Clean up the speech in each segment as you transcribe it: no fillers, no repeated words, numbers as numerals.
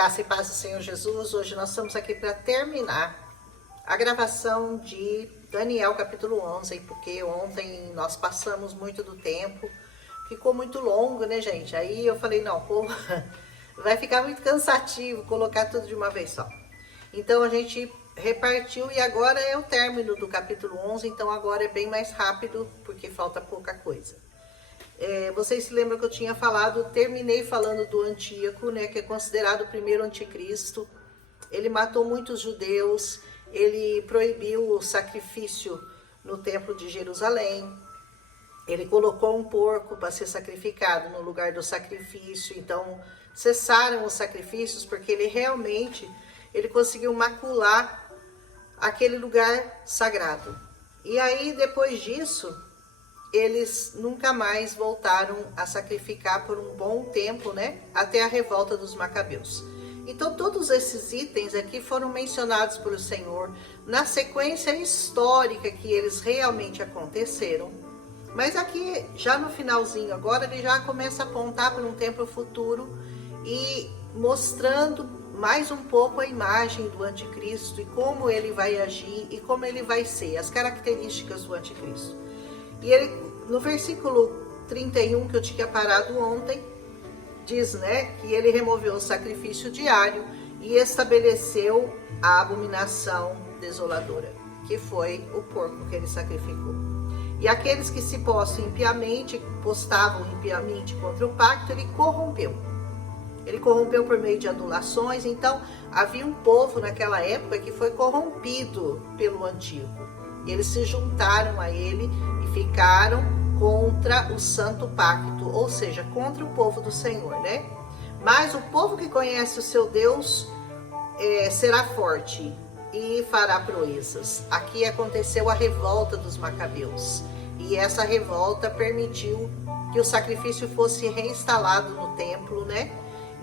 Graça e paz do Senhor Jesus. Hoje nós estamos aqui para terminar a gravação de Daniel capítulo 11, porque ontem nós passamos muito do tempo, ficou muito longo, né, gente? Aí eu falei, não, pô, vai ficar muito cansativo colocar tudo de uma vez só. Então a gente repartiu e agora é o término do capítulo 11, então agora é bem mais rápido, porque falta pouca coisa. Vocês se lembram que eu tinha falado, terminei falando do Antíoco, né, que é considerado o primeiro anticristo. Ele matou muitos judeus, ele proibiu o sacrifício no templo de Jerusalém, ele colocou um porco para ser sacrificado no lugar do sacrifício, então cessaram os sacrifícios porque ele conseguiu macular aquele lugar sagrado. E aí depois disso, eles nunca mais voltaram a sacrificar por um bom tempo, né? Até a revolta dos Macabeus. Então todos esses itens aqui foram mencionados pelo Senhor na sequência histórica que eles realmente aconteceram. Mas aqui, já no finalzinho agora, ele já começa a apontar para um tempo futuro e mostrando mais um pouco a imagem do anticristo e como ele vai agir e como ele vai ser, as características do anticristo. E ele, no versículo 31, que eu tinha parado ontem, diz, né, que ele removeu o sacrifício diário e estabeleceu a abominação desoladora, que foi o porco que ele sacrificou. E aqueles que se postavam impiamente contra o pacto, ele corrompeu. Ele corrompeu por meio de adulações. Então, havia um povo naquela época que foi corrompido pelo Antíoco. E eles se juntaram a ele e ficaram contra o santo pacto, ou seja, contra o povo do Senhor, né? Mas o povo que conhece o seu Deus será forte e fará proezas. Aqui aconteceu a revolta dos Macabeus, e essa revolta permitiu que o sacrifício fosse reinstalado no templo, né?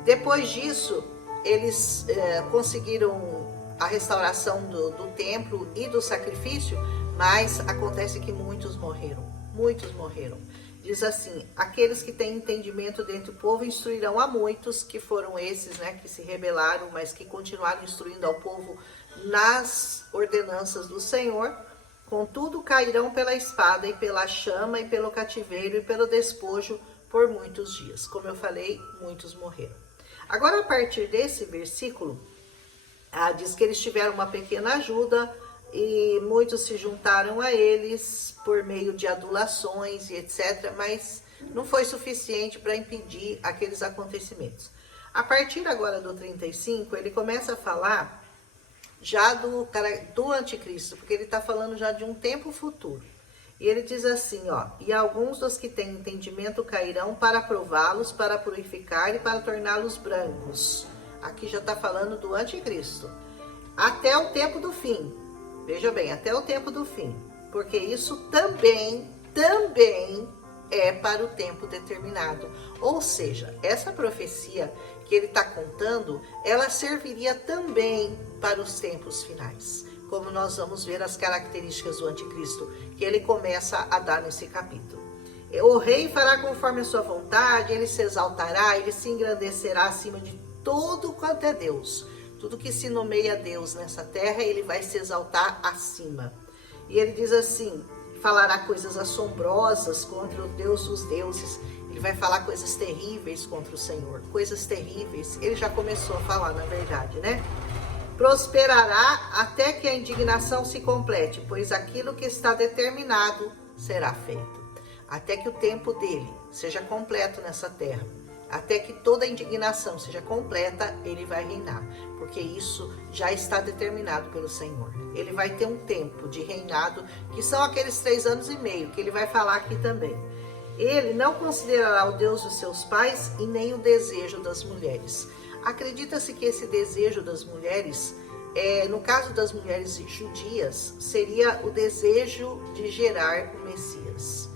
Depois disso, eles conseguiram a restauração do templo e do sacrifício, mas acontece que muitos morreram. Diz assim, aqueles que têm entendimento dentro do povo instruirão a muitos, que foram esses, né, que se rebelaram, mas que continuaram instruindo ao povo nas ordenanças do Senhor. Contudo, cairão pela espada e pela chama e pelo cativeiro e pelo despojo por muitos dias. Como eu falei, muitos morreram. Agora, a partir desse versículo, diz que eles tiveram uma pequena ajuda e muitos se juntaram a eles por meio de adulações e etc., mas não foi suficiente para impedir aqueles acontecimentos. A partir agora do 35, ele começa a falar já do anticristo, porque ele está falando já de um tempo futuro. E ele diz assim, ó, e alguns dos que têm entendimento cairão para prová-los, para purificar e para torná-los brancos. Aqui já está falando do anticristo. Até o tempo do fim. Veja bem, até o tempo do fim. Porque isso também é para o tempo determinado. Ou seja, essa profecia que ele está contando, ela serviria também para os tempos finais. Como nós vamos ver as características do anticristo que ele começa a dar nesse capítulo. O rei fará conforme a sua vontade, ele se exaltará, ele se engrandecerá acima de todo quanto é Deus. Tudo que se nomeia Deus nessa terra, ele vai se exaltar acima. E ele diz assim, falará coisas assombrosas contra o Deus dos deuses. Ele vai falar coisas terríveis contra o Senhor, coisas terríveis. Ele já começou a falar, na verdade, né? Prosperará até que a indignação se complete, pois aquilo que está determinado será feito. Até que o tempo dele seja completo nessa terra, até que toda a indignação seja completa, ele vai reinar, porque isso já está determinado pelo Senhor. Ele vai ter um tempo de reinado, que são aqueles 3 anos e meio, que ele vai falar aqui também. Ele não considerará o Deus dos seus pais e nem o desejo das mulheres. Acredita-se que esse desejo das mulheres, no caso das mulheres judias, seria o desejo de gerar o Messias.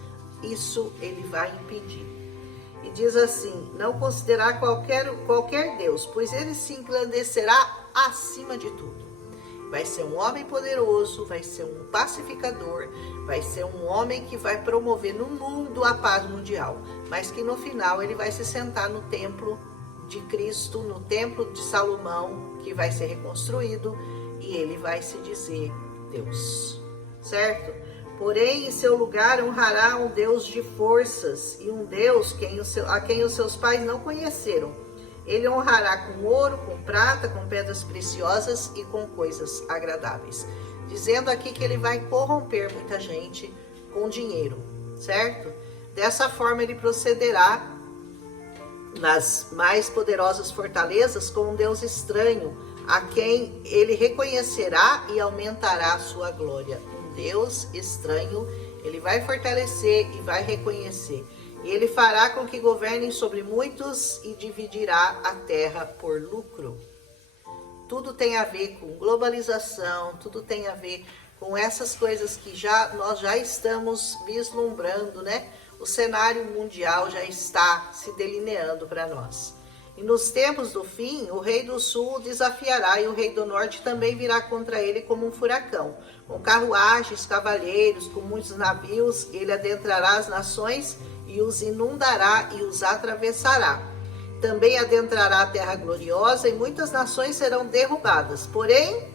Isso ele vai impedir. E diz assim, não considerar qualquer Deus, pois ele se engrandecerá acima de tudo. Vai ser um homem poderoso, vai ser um pacificador, vai ser um homem que vai promover no mundo a paz mundial, mas que no final ele vai se sentar no templo de Cristo no templo de Salomão, que vai ser reconstruído, e ele vai se dizer Deus, certo? Porém, em seu lugar honrará um Deus de forças e um Deus a quem os seus pais não conheceram. Ele honrará com ouro, com prata, com pedras preciosas e com coisas agradáveis. Dizendo aqui que ele vai corromper muita gente com dinheiro, certo? Dessa forma ele procederá nas mais poderosas fortalezas com um Deus estranho, a quem ele reconhecerá e aumentará a sua glória. Um Deus estranho, ele vai fortalecer e vai reconhecer. E ele fará com que governem sobre muitos e dividirá a terra por lucro. Tudo tem a ver com globalização, tudo tem a ver com essas coisas que nós já estamos vislumbrando, né? O cenário mundial já está se delineando para nós. E nos tempos do fim, o rei do sul o desafiará e o rei do norte também virá contra ele como um furacão. Com carruagens, cavaleiros, com muitos navios, ele adentrará as nações e os inundará e os atravessará. Também adentrará a terra gloriosa e muitas nações serão derrubadas. Porém,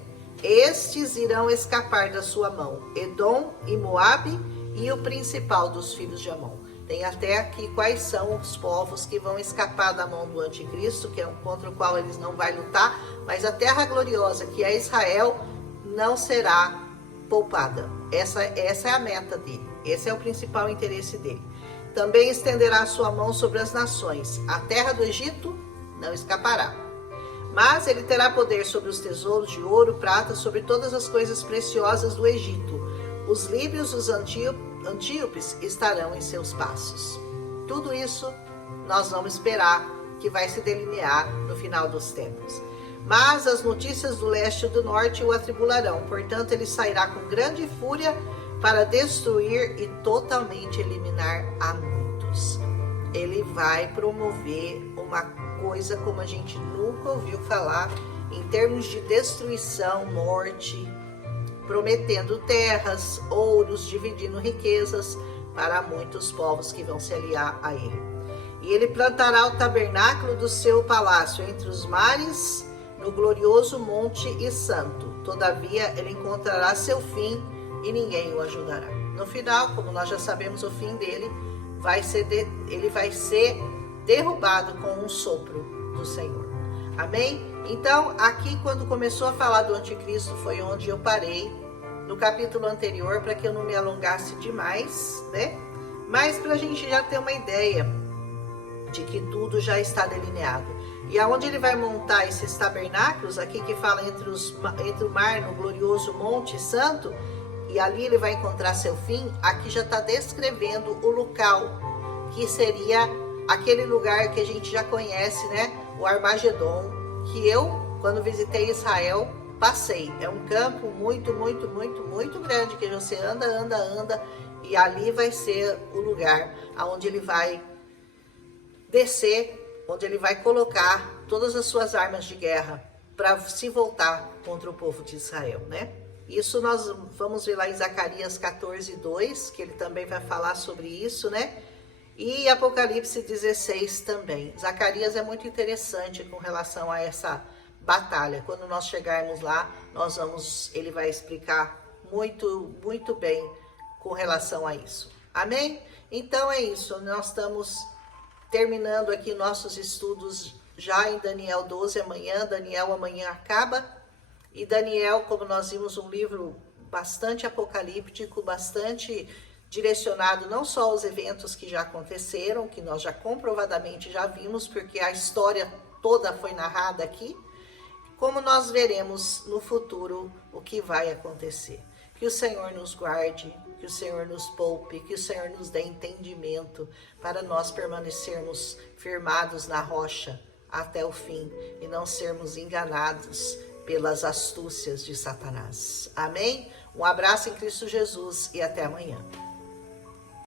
estes irão escapar da sua mão, Edom e Moabe e o principal dos filhos de Amon. Tem até aqui quais são os povos que vão escapar da mão do anticristo, que é um contra o qual eles não vão lutar, mas a terra gloriosa, que é Israel, não será poupada. Essa é a meta dele, esse é o principal interesse dele. Também estenderá a sua mão sobre as nações. A terra do Egito não escapará. Mas ele terá poder sobre os tesouros de ouro, prata, sobre todas as coisas preciosas do Egito. Os líbios, os antíopes estarão em seus passos. Tudo isso nós vamos esperar que vai se delinear no final dos tempos. Mas as notícias do leste e do norte o atribularão. Portanto, ele sairá com grande fúria para destruir e totalmente eliminar a muitos. Ele vai promover uma coisa como a gente nunca ouviu falar em termos de destruição, morte, prometendo terras, ouros, dividindo riquezas para muitos povos que vão se aliar a ele. E ele plantará o tabernáculo do seu palácio entre os mares, no glorioso monte e santo. Todavia, ele encontrará seu fim e ninguém o ajudará. No final, como nós já sabemos o fim dele, ele vai ser derrubado com um sopro do Senhor. Amém? Então, aqui quando começou a falar do anticristo, foi onde eu parei no capítulo anterior, para que eu não me alongasse demais, né? Mas para a gente já ter uma ideia de que tudo já está delineado. E aonde ele vai montar esses tabernáculos, aqui que fala entre o mar, no glorioso monte santo, e ali ele vai encontrar seu fim, aqui já está descrevendo o local, que seria aquele lugar que a gente já conhece, né? O Armagedon, que eu, quando visitei Israel, passei. É um campo muito, muito, muito, muito grande, que você anda, e ali vai ser o lugar onde ele vai descer, onde ele vai colocar todas as suas armas de guerra para se voltar contra o povo de Israel, né? Isso nós vamos ver lá em Zacarias 14:2, que ele também vai falar sobre isso, né? E Apocalipse 16 também. Zacarias é muito interessante com relação a essa batalha. Quando nós chegarmos lá, ele vai explicar muito, muito bem com relação a isso. Amém? Então é isso. Nós estamos terminando aqui nossos estudos já em Daniel 12 amanhã. Daniel amanhã acaba. E Daniel, como nós vimos, um livro bastante apocalíptico, bastante direcionado não só aos eventos que já aconteceram, que nós já comprovadamente já vimos, porque a história toda foi narrada aqui, como nós veremos no futuro o que vai acontecer. Que o Senhor nos guarde, que o Senhor nos poupe, que o Senhor nos dê entendimento para nós permanecermos firmados na rocha até o fim e não sermos enganados pelas astúcias de Satanás. Amém? Um abraço em Cristo Jesus e até amanhã.